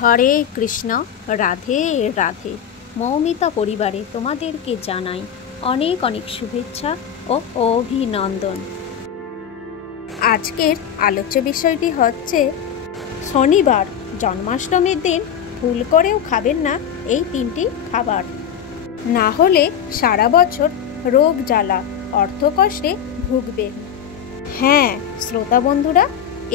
হরে কৃষ্ণ, রাধে রাধে। মৌমিতা পরিবারে তোমাদেরকে জানাই অনেক অনেক শুভেচ্ছা ও অভিনন্দন। আজকের আলোচ্য বিষয়টি হচ্ছে শনিবার জন্মাষ্টমীর দিন ভুল করেও খাবেন না এই তিনটি খাবার, না হলে সারা বছর রোগ জ্বালা অর্থকষ্টে ভুগবেন। হ্যাঁ শ্রোতা বন্ধুরা,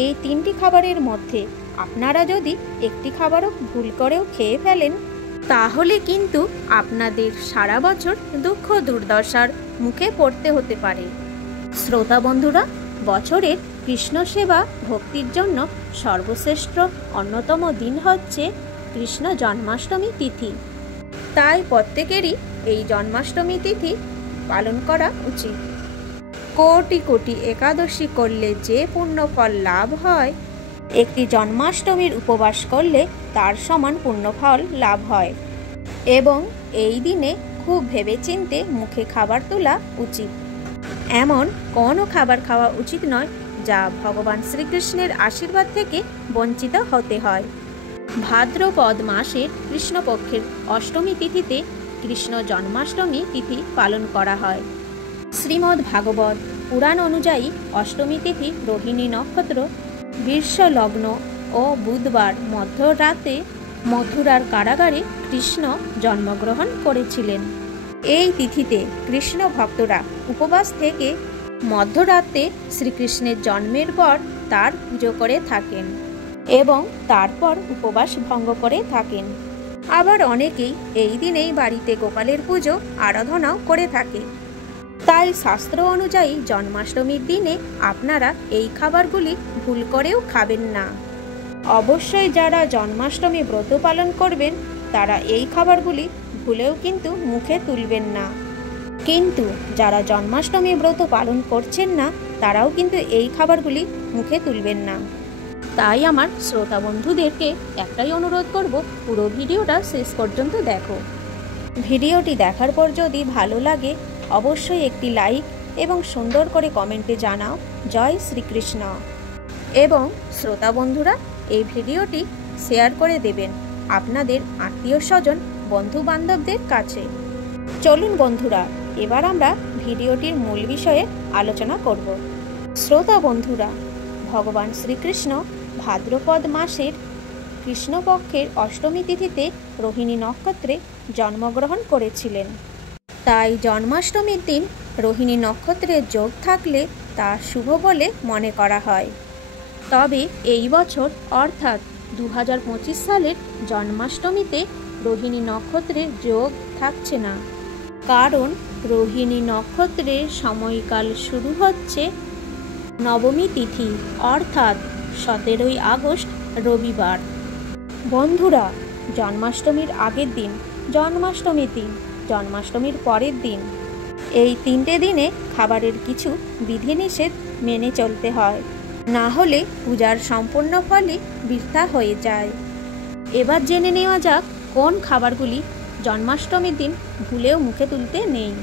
এই তিনটি খাবারের মধ্যে আপনারা যদি একটি খাবারও ভুল করেও খেয়ে ফেলেন তাহলে কিন্তু আপনাদের সারা বছর দুঃখ দুর্দশার মুখে পড়তে হতে পারে। শ্রোতা বন্ধুরা, বছরের কৃষ্ণ সেবা ভক্তির জন্য সর্বশ্রেষ্ঠ অন্যতম দিন হচ্ছে কৃষ্ণ জন্মাষ্টমী তিথি। তাই প্রত্যেকেরই এই জন্মাষ্টমী তিথি পালন করা উচিত। কোটি কোটি একাদশী করলে যে পুণ্যফল লাভ হয়, একটি জন্মাষ্টমীর উপবাস করলে তার সমান পুণ্যফল লাভ হয়। এবং এই দিনে খুব ভেবেচিন্তে মুখে খাবার তোলা উচিত। এমন কোনো খাবার খাওয়া উচিত নয় যা ভগবান শ্রীকৃষ্ণের আশীর্বাদ থেকে বঞ্চিত হতে হয়। ভাদ্রপদ মাসের কৃষ্ণপক্ষের অষ্টমী তিথিতে কৃষ্ণ জন্মাষ্টমী তিথি পালন করা হয়। শ্রীমদ্ ভাগবত পুরাণ অনুযায়ী অষ্টমী তিথি রোহিণী নক্ষত্র, বৃষ লগ্ন ও বুধবার মধ্যরাতে মথুরার কারাগারে কৃষ্ণ জন্মগ্রহণ করেছিলেন। এই তিথিতে কৃষ্ণ ভক্তরা উপবাস থেকে মধ্যরাতে শ্রীকৃষ্ণের জন্মের পর তার পুজো করে থাকেন এবং তারপর উপবাস ভঙ্গ করে থাকেন। আবার অনেকেই এই দিনেই বাড়িতে গোপালের পুজো আরাধনাও করে থাকে। তাই শাস্ত্র অনুযায়ী জন্মাষ্টমীর দিনে আপনারা এই খাবারগুলি ভুল করেও খাবেন না। অবশ্যই যারা জন্মাষ্টমী ব্রত পালন করবেন তারা এই খাবারগুলি ভুলেও কিন্তু মুখে তুলবেন না। কিন্তু যারা জন্মাষ্টমী ব্রত পালন করছেন না তারাও কিন্তু এই খাবারগুলি মুখে তুলবেন না। তাই আমার শ্রোতা বন্ধুদেরকে একটাই অনুরোধ করব, পুরো ভিডিওটা শেষ পর্যন্ত দেখো। ভিডিওটি দেখার পর যদি ভালো লাগে অবশ্যই একটি লাইক এবং সুন্দর করে কমেন্টে জানাও জয় শ্রীকৃষ্ণ। এবং শ্রোতা বন্ধুরা, এই ভিডিওটি শেয়ার করে দেবেন আপনাদের আত্মীয় স্বজন বন্ধু বান্ধবদের কাছে। চলুন বন্ধুরা, এবার আমরা ভিডিওটির মূল বিষয়ে আলোচনা করব। শ্রোতা বন্ধুরা, ভগবান শ্রীকৃষ্ণ ভাদ্রপদ মাসের কৃষ্ণপক্ষের অষ্টমী তিথিতে রোহিণী নক্ষত্রে জন্মগ্রহণ করেছিলেন। তাই জন্মাষ্টমীর দিন রোহিণী নক্ষত্রের যোগ থাকলে তা শুভ বলে মনে করা হয়। তবে এই বছর অর্থাৎ 2025 সালের জন্মাষ্টমীতে রোহিণী নক্ষত্রের যোগ থাকছে না, কারণ রোহিণী নক্ষত্রের সময়কাল শুরু হচ্ছে নবমী তিথি অর্থাৎ 17ই আগস্ট রবিবার। বন্ধুরা, জন্মাষ্টমীর আগের দিন, জন্মাষ্টমীর দিন, জন্মাষ্টমীর পরের দিন, এই তিনটে দিনে খাবারের কিছু বিধিনিষেধ মেনে চলতে হয়, না হলে পূজার সম্পূর্ণ ফলই বৃথা হয়ে যায়। এবার জেনে নেওয়া যাক কোন খাবারগুলি জন্মাষ্টমীর দিন ভুলেও মুখে তুলতে নেই।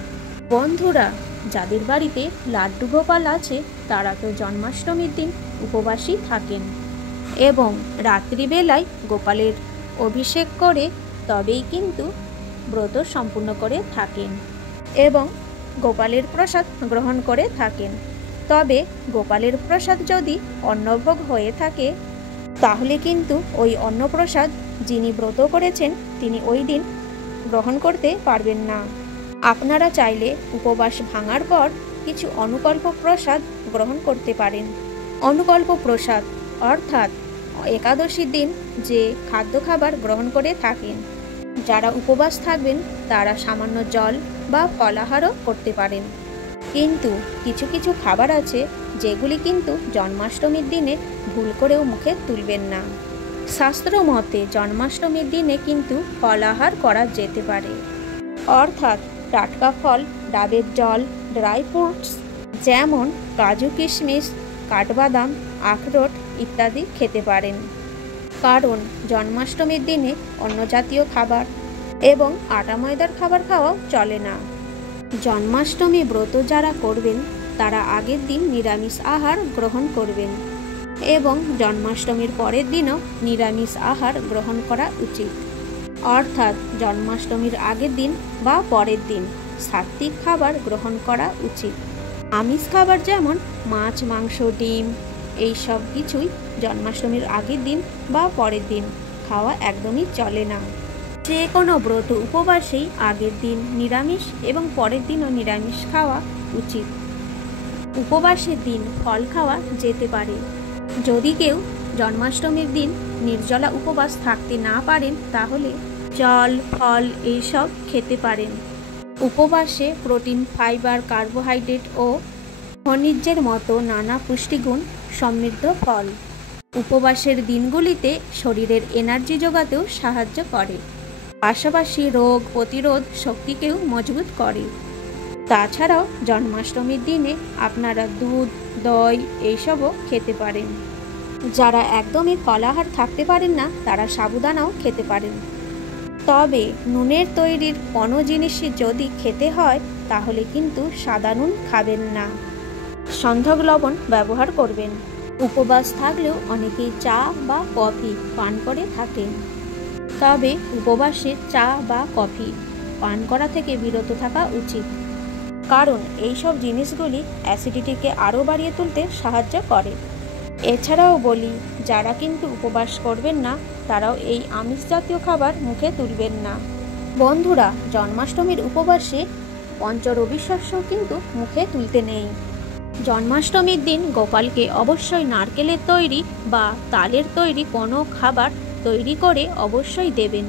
বন্ধুরা, যাদের বাড়িতে লাড্ডু গোপাল আছে তারা তো জন্মাষ্টমীর দিন উপবাসী থাকেন এবং রাত্রিবেলায় গোপালের অভিষেক করে তবেই কিন্তু ব্রত সম্পূর্ণ করে থাকেন এবং গোপালের প্রসাদ গ্রহণ করে থাকেন। তবে গোপালের প্রসাদ যদি অন্নভোগ হয়ে থাকে তাহলে কিন্তু ওই অন্নপ্রসাদ যিনি ব্রত করেছেন তিনি ওই দিন গ্রহণ করতে পারবেন না। আপনারা চাইলে উপবাস ভাঙার পর কিছু অনুকল্প প্রসাদ গ্রহণ করতে পারেন। অনুকল্প প্রসাদ অর্থাৎ একাদশীর দিন যে খাদ্য খাবার গ্রহণ করে থাকেন, যারা উপবাস থাকবেন তারা সামান্য জল বা ফলাহারও করতে পারেন। কিন্তু কিছু কিছু খাবার আছে যেগুলি কিন্তু জন্মাষ্টমীর দিনে ভুল করেও মুখে তুলবেন না। শাস্ত্র মতে জন্মাষ্টমীর দিনে কিন্তু ফলাহার করা যেতে পারে, অর্থাৎ টাটকা ফল, ডাবের জল, ড্রাই ফ্রুটস যেমন কাজু কিশমিশ, কাঠবাদাম, আখরোট ইত্যাদি খেতে পারেন। কারণ জন্মাষ্টমীর দিনে অন্য জাতীয় খাবার এবং আটা ময়দার খাবার খাওয়াও চলে না। জন্মাষ্টমী ব্রত যারা করবেন তারা আগের দিন নিরামিষ আহার গ্রহণ করবেন। এবং জন্মাষ্টমীর পরের দিনও নিরামিষ আহার গ্রহণ করা উচিত। অর্থাৎ জন্মাষ্টমীর আগের দিন বা পরের দিন সাত্ত্বিক খাবার গ্রহণ করা উচিত। আমিষ খাবার যেমন মাছ, মাংস, ডিম এই সব কিছুই জন্মাষ্টমীর আগের দিন বা পরের দিন খাওয়া একদমই চলে না। যে কোনো ব্রত উপবাসেই আগের দিন নিরামিষ এবং পরের দিনও নিরামিষ খাওয়া উচিত। উপবাসের দিন ফল খাওয়া যেতে পারে। যদি কেউ জন্মাষ্টমীর দিন নির্জলা উপবাস থাকতে না পারেন তাহলে জল, ফল এইসব খেতে পারেন। উপবাসে প্রোটিন, ফাইবার, কার্বোহাইড্রেট ও খনিজের মতো নানা পুষ্টিগুণ সমৃদ্ধ ফল উপবাসের দিনগুলিতে শরীরের এনার্জি যোগাতেও সাহায্য করে, পাশাপাশি রোগ প্রতিরোধ শক্তিকেও মজবুত করে। তাছাড়াও জন্মাষ্টমীর দিনে আপনারা দুধ, দই এইসবও খেতে পারেন। যারা একদমই ফলাহার থাকতে পারেন না তারা সাবুদানাও খেতে পারেন। তবে নুনের তৈরির কোনো জিনিসই যদি খেতে হয় তাহলে কিন্তু সাদা নুন খাবেন না, সন্ধক লবণ ব্যবহার করবেন। উপবাস থাকলেও অনেকেই চা বা কফি পান করে থাকেন। তবে উপবাসে চা বা কফি পান করা থেকে বিরত থাকা উচিত, কারণ এইসব জিনিসগুলি অ্যাসিডিটিকে আরও বাড়িয়ে তুলতে সাহায্য করে। এছাড়াও বলি, যারা কিন্তু উপবাস করবেন না তারাও এই আমিষ জাতীয় খাবার মুখে তুলবেন না। বন্ধুরা, জন্মাষ্টমীর উপবাসে পঞ্চরবি শস্য কিন্তু মুখে তুলতে নেই। জন্মাষ্টমীর দিন গোপালকে অবশ্যই নারকেলের তৈরি বা তালের তৈরি কোনো খাবার তৈরি করে অবশ্যই দেবেন,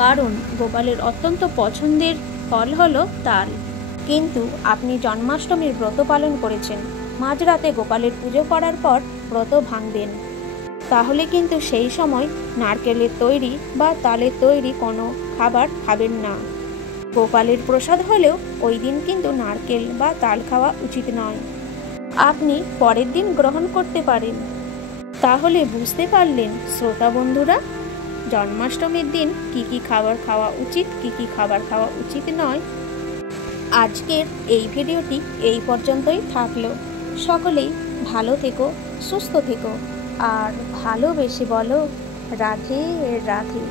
কারণ গোপালের অত্যন্ত পছন্দের ফল হলো তাল। কিন্তু আপনি জন্মাষ্টমীর ব্রত পালন করেছেন, মাঝরাতে গোপালের পুজো করার পর ব্রত ভাঙবেন, তাহলে কিন্তু সেই সময় নারকেলের তৈরি বা তালের তৈরি কোনো খাবার খাবেন না। গোপালের প্রসাদ হলেও ওই দিন কিন্তু নারকেল বা তাল খাওয়া উচিত নয়। আপনি পরের দিন গ্রহণ করতে পারেন। তাহলে বুঝতে পারলেন শ্রোতা বন্ধুরা, জন্মাষ্টমীর দিন কি কি খাবার খাওয়া উচিত, কি কি খাবার খাওয়া উচিত নয়। আজকের এই ভিডিওটি এই পর্যন্তই থাকলো। সকলেই ভালো থেকো, সুস্থ থেকো আর ভালোবেসে বলো রাধে রাধে।